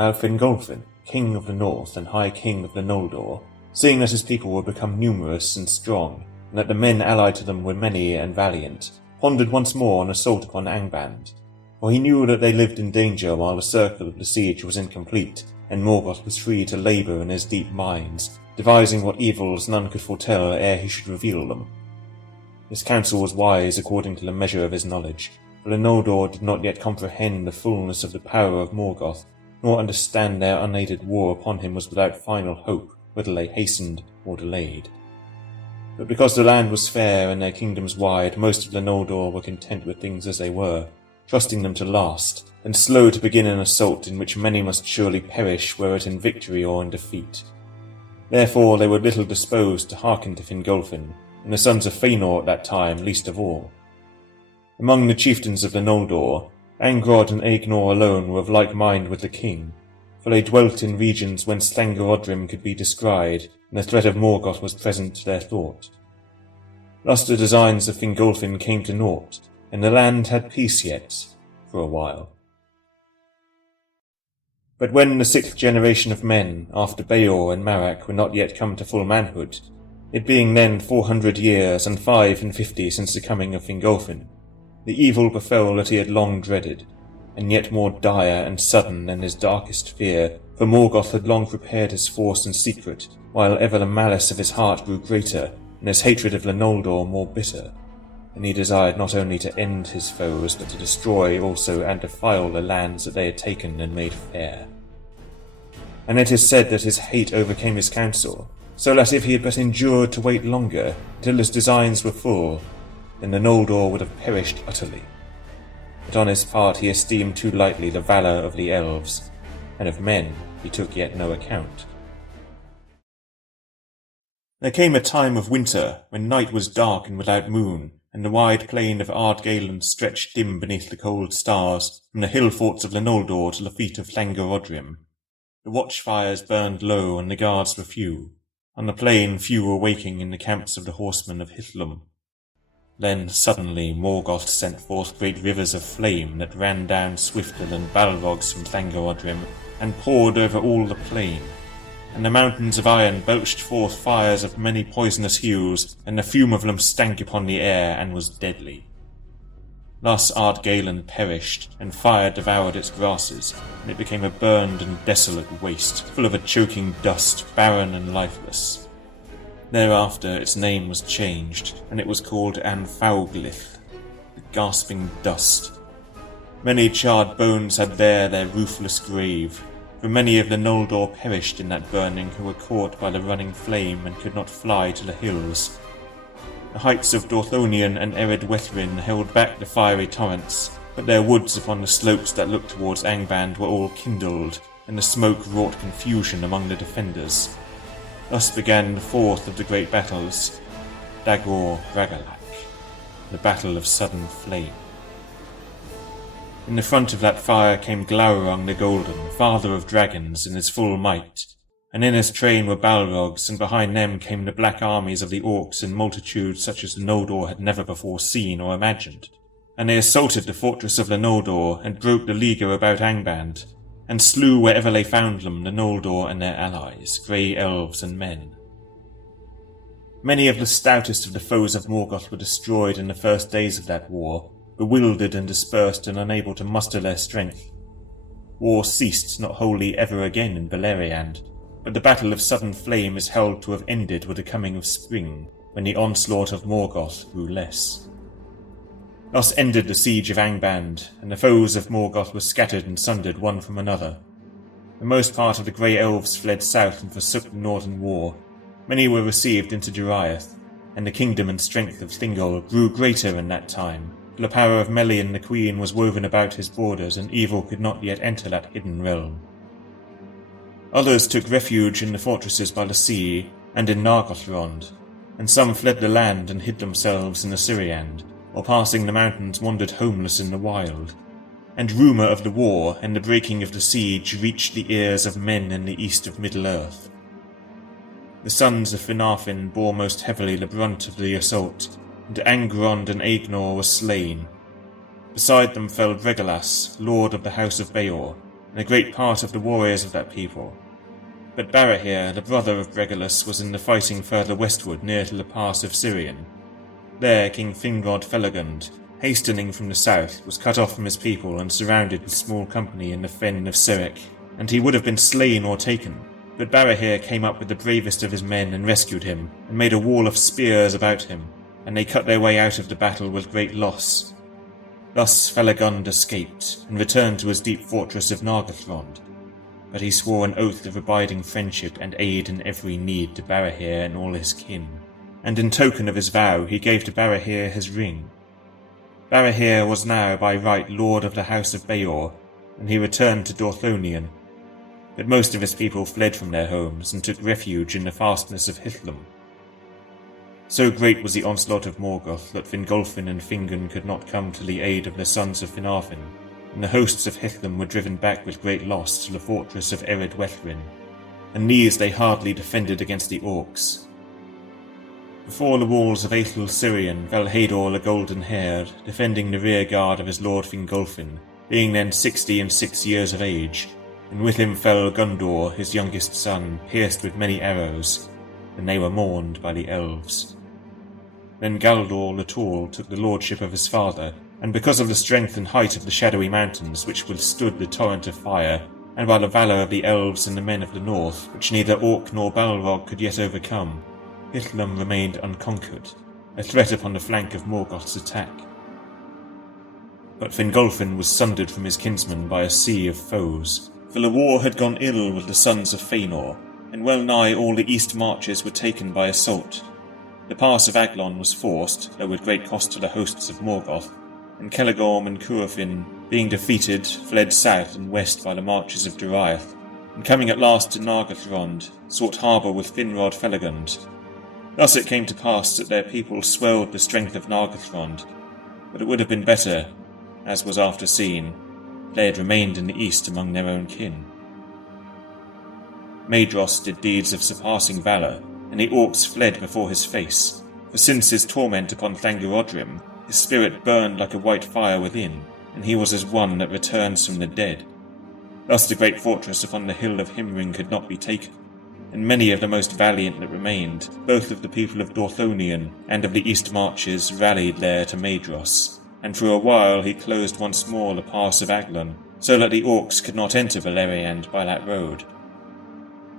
Now Fingolfin, king of the north and high king of the Noldor, seeing that his people were become numerous and strong, and that the men allied to them were many and valiant, pondered once more an assault upon Angband, for he knew that they lived in danger while the circle of the siege was incomplete, and Morgoth was free to labour in his deep mines, devising what evils none could foretell ere he should reveal them. His counsel was wise according to the measure of his knowledge, for the Noldor did not yet comprehend the fullness of the power of Morgoth, nor understand their unaided war upon him was without final hope, whether they hastened or delayed. But because the land was fair and their kingdoms wide, most of the Noldor were content with things as they were, trusting them to last, and slow to begin an assault in which many must surely perish, were it in victory or in defeat. Therefore they were little disposed to hearken to Fingolfin, and the sons of Fëanor at that time least of all. Among the chieftains of the Noldor, Angrod and Egnor alone were of like mind with the king, for they dwelt in regions whence Thangorodrim could be descried, and the threat of Morgoth was present to their thought. Thus the designs of Fingolfin came to naught, and the land had peace yet, for a while. But when the 6th generation of men, after Beor and Marak, were not yet come to full manhood, it being then 400 years and 55 since the coming of Fingolfin, the evil befell that he had long dreaded, and yet more dire and sudden than his darkest fear, for Morgoth had long prepared his force in secret, while ever the malice of his heart grew greater, and his hatred of the Noldor more bitter, and he desired not only to end his foes, but to destroy also and defile the lands that they had taken and made fair. And it is said that his hate overcame his counsel, so that if he had but endured to wait longer, till his designs were full, then the Noldor would have perished utterly. But on his part he esteemed too lightly the valour of the elves, and of men he took yet no account. There came a time of winter, when night was dark and without moon, and the wide plain of Ardgaelan stretched dim beneath the cold stars, from the hill forts of the Noldor to the feet of Thangorodrim. The watchfires burned low, and the guards were few. On the plain few were waking in the camps of the horsemen of Hithlum. Then suddenly Morgoth sent forth great rivers of flame that ran down swifter than balrogs from Thangorodrim, and poured over all the plain. And the mountains of iron belched forth fires of many poisonous hues, and the fume of them stank upon the air, and was deadly. Thus Ardgaelan perished, and fire devoured its grasses, and it became a burned and desolate waste, full of a choking dust, barren and lifeless. Thereafter its name was changed, and it was called Anfauglith, the gasping dust. Many charred bones had there their roofless grave, for many of the Noldor perished in that burning who were caught by the running flame and could not fly to the hills. The heights of Dorthonion and Eredwethrin held back the fiery torrents, but their woods upon the slopes that looked towards Angband were all kindled, and the smoke wrought confusion among the defenders. Thus began the fourth of the great battles, Dagor Bragollach, the Battle of Sudden Flame. In the front of that fire came Glaurung the Golden, father of dragons, in his full might, and in his train were Balrogs, and behind them came the black armies of the Orcs in multitudes such as the Noldor had never before seen or imagined. And they assaulted the fortress of the Noldor, and broke the leaguer about Angband, and slew wherever they found them the Noldor and their allies, grey elves and men. Many of the stoutest of the foes of Morgoth were destroyed in the first days of that war, bewildered and dispersed and unable to muster their strength. War ceased not wholly ever again in Beleriand, but the Battle of Sudden Flame is held to have ended with the coming of spring, when the onslaught of Morgoth grew less. Thus ended the siege of Angband, and the foes of Morgoth were scattered and sundered one from another. The most part of the grey elves fled south and forsook the northern war. Many were received into Doriath, and the kingdom and strength of Thingol grew greater in that time, for the power of Melian the queen was woven about his borders, and evil could not yet enter that hidden realm. Others took refuge in the fortresses by the sea, and in Nargothrond, and some fled the land and hid themselves in the Cyriand, or passing the mountains wandered homeless in the wild. And rumour of the war and the breaking of the siege reached the ears of men in the east of Middle-earth. The sons of Finarfin bore most heavily the brunt of the assault, and Angrond and Egnor were slain. Beside them fell Bregalas, lord of the house of Beor, and a great part of the warriors of that people. But Barahir, the brother of Bregelus, was in the fighting further westward near to the pass of Sirion. There King Finrod Felagund, hastening from the south, was cut off from his people and surrounded with small company in the fen of Serek, and he would have been slain or taken. But Barahir came up with the bravest of his men and rescued him, and made a wall of spears about him, and they cut their way out of the battle with great loss. Thus Felagund escaped, and returned to his deep fortress of Nargothrond. But he swore an oath of abiding friendship and aid in every need to Barahir and all his kin, and in token of his vow he gave to Barahir his ring. Barahir was now by right lord of the house of Beor, and he returned to Dorthonion. But most of his people fled from their homes and took refuge in the fastness of Hithlum. So great was the onslaught of Morgoth that Fingolfin and Fingon could not come to the aid of the sons of Finarfin, and the hosts of Hithlum were driven back with great loss to the fortress of Ered Wethrin, and these they hardly defended against the orcs. Before the walls of Aethel Sirion fell Hador the golden-haired, defending the rear guard of his lord Fingolfin, being then 66 years of age, and with him fell Gundor, his youngest son, pierced with many arrows, and they were mourned by the elves. Then Galdor the Tall took the lordship of his father, and because of the strength and height of the shadowy mountains which withstood the torrent of fire, and by the valour of the elves and the men of the north, which neither Orc nor Balrog could yet overcome, Hithlum remained unconquered, a threat upon the flank of Morgoth's attack. But Fingolfin was sundered from his kinsmen by a sea of foes, for the war had gone ill with the sons of Fëanor, and well nigh all the east marches were taken by assault. The pass of Aglon was forced, though with great cost to the hosts of Morgoth, and Celegorm and Curufin, being defeated, fled south and west by the marches of Doriath, and coming at last to Nargothrond, sought harbour with Finrod Felagund. Thus it came to pass that their people swelled the strength of Nargothrond, but it would have been better, as was after seen, if they had remained in the east among their own kin. Maedhros did deeds of surpassing valour, and the orcs fled before his face, for since his torment upon Thangorodrim, his spirit burned like a white fire within, and he was as one that returns from the dead. Thus the great fortress upon the hill of Himring could not be taken, and many of the most valiant that remained, both of the people of Dorthonion and of the east marches, rallied there to Maedhros, and for a while he closed once more the pass of Aglon, so that the orcs could not enter Beleriand by that road.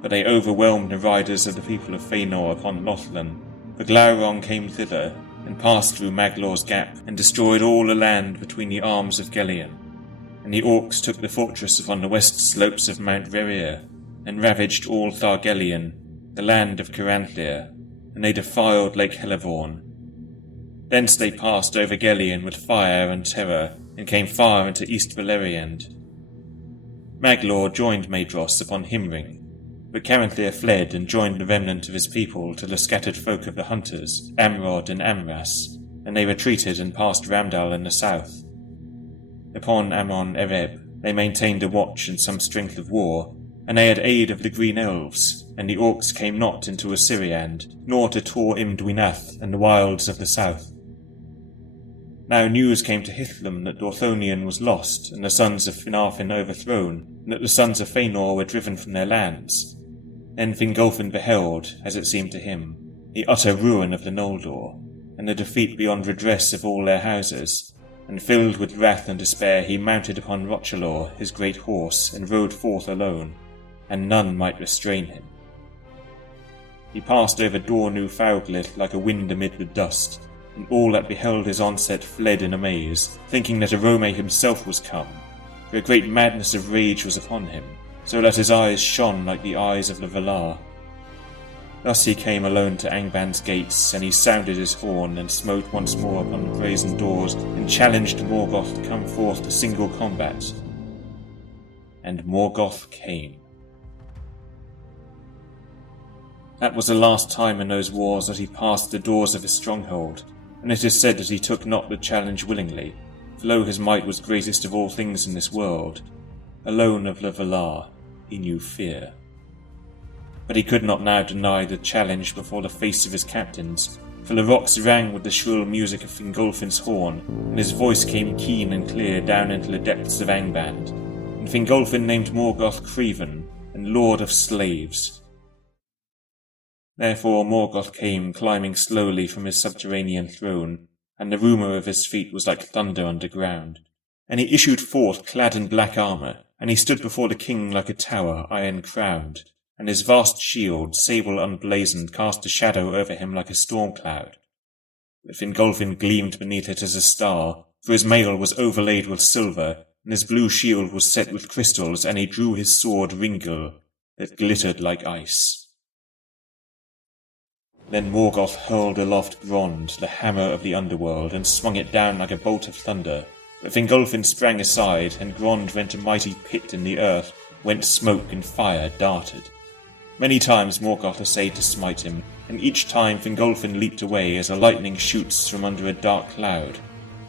But they overwhelmed the riders of the people of Fëanor upon Lothlin, for Glaurung came thither, and passed through Maglor's Gap, and destroyed all the land between the arms of Gelion. And the orcs took the fortress upon the west slopes of Mount Verir, and ravaged all Thargelion, the land of Caranthir, and they defiled Lake Helivorn. Thence they passed over Gelion with fire and terror, and came far into East Beleriand. Maglor joined Maedhros upon Himring, but Caranthir fled and joined the remnant of his people to the scattered folk of the hunters, Amrod and Amras, and they retreated and passed Ramdal in the south. Upon Amon Ereb they maintained a watch and some strength of war, and they had aid of the green elves, and the orcs came not into Assyriand, nor to Tor Imdwinath and the wilds of the south. Now news came to Hithlum that Dorthonion was lost, and the sons of Finarfin overthrown, and that the sons of Fëanor were driven from their lands. Then Fingolfin beheld, as it seemed to him, the utter ruin of the Noldor, and the defeat beyond redress of all their houses, and filled with wrath and despair he mounted upon Rochelor, his great horse, and rode forth alone, and none might restrain him. He passed over Dor New Fauglith like a wind amid the dust, and all that beheld his onset fled in amaze, thinking that Arome himself was come, for a great madness of rage was upon him, so that his eyes shone like the eyes of the Valar. Thus he came alone to Angband's gates, and he sounded his horn, and smote once more upon the brazen doors, and challenged Morgoth to come forth to single combat. And Morgoth came. That was the last time in those wars that he passed the doors of his stronghold, and it is said that he took not the challenge willingly, for though his might was greatest of all things in this world, alone of the Valar he knew fear. But he could not now deny the challenge before the face of his captains, for the rocks rang with the shrill music of Fingolfin's horn, and his voice came keen and clear down into the depths of Angband. and Fingolfin named Morgoth Craven, and Lord of Slaves. Therefore Morgoth came climbing slowly from his subterranean throne, and the rumour of his feet was like thunder underground. And he issued forth clad in black armour, and he stood before the king like a tower iron-crowned, and his vast shield, sable unblazoned, cast a shadow over him like a storm cloud. But Fingolfin gleamed beneath it as a star, for his mail was overlaid with silver, and his blue shield was set with crystals, and he drew his sword Ringil, that glittered like ice. Then Morgoth hurled aloft Grond, the hammer of the underworld, and swung it down like a bolt of thunder. But Fingolfin sprang aside, and Grond rent a mighty pit in the earth, whence smoke and fire darted. Many times Morgoth essayed to smite him, and each time Fingolfin leaped away as a lightning shoots from under a dark cloud.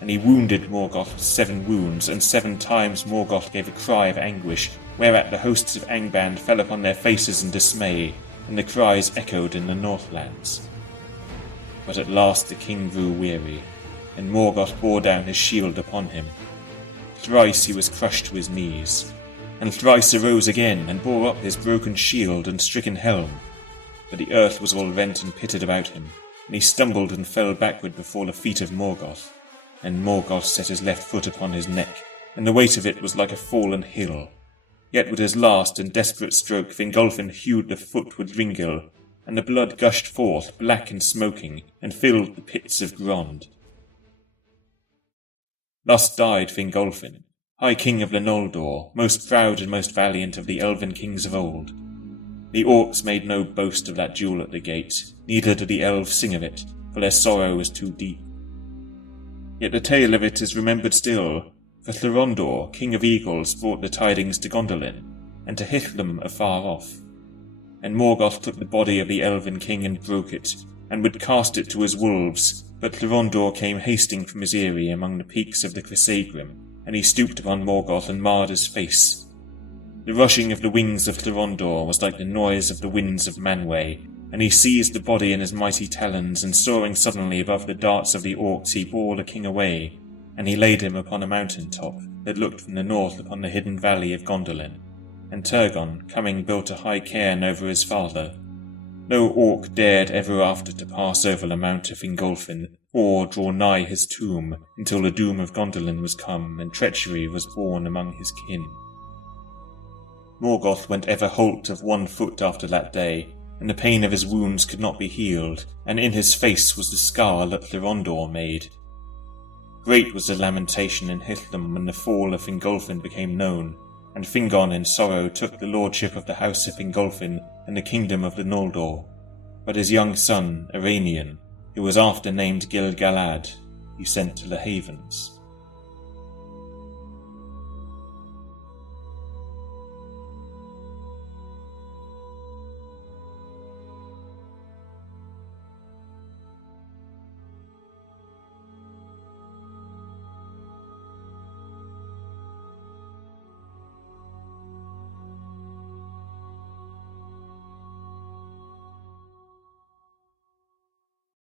And he wounded Morgoth with 7 wounds, and 7 times Morgoth gave a cry of anguish, whereat the hosts of Angband fell upon their faces in dismay, and the cries echoed in the Northlands. But at last the king grew weary, and Morgoth bore down his shield upon him. Thrice he was crushed to his knees, and thrice arose again, and bore up his broken shield and stricken helm. But the earth was all rent and pitted about him, and he stumbled and fell backward before the feet of Morgoth. And Morgoth set his left foot upon his neck, and the weight of it was like a fallen hill. Yet with his last and desperate stroke Fingolfin hewed the foot with Ringil, and the blood gushed forth, black and smoking, and filled the pits of Grond. Thus died Fingolfin, High King of the Noldor, most proud and most valiant of the elven kings of old. The orcs made no boast of that duel at the gate, neither did the elves sing of it, for their sorrow was too deep. Yet the tale of it is remembered still, for Thorondor, King of Eagles, brought the tidings to Gondolin, and to Hithlum afar off. And Morgoth took the body of the elven king and broke it, and would cast it to his wolves, but Thorondor came hasting from his eyrie among the peaks of the Crissaegrim, and he stooped upon Morgoth and marred his face. The rushing of the wings of Thorondor was like the noise of the winds of Manwë, and he seized the body in his mighty talons, and soaring suddenly above the darts of the orcs he bore the king away, and he laid him upon a mountain top that looked from the north upon the hidden valley of Gondolin. And Turgon, coming, built a high cairn over his father. No orc dared ever after to pass over the mount of Fingolfin, or draw nigh his tomb, until the doom of Gondolin was come, and treachery was born among his kin. Morgoth went ever halt of 1 foot after that day, and the pain of his wounds could not be healed, and in his face was the scar that Thorondor made. Great was the lamentation in Hithlum when the fall of Fingolfin became known, and Fingon in sorrow took the lordship of the house of Fingolfin and the kingdom of the Noldor. But his young son, Iranian, who was after named Gil-galad, he sent to the Havens.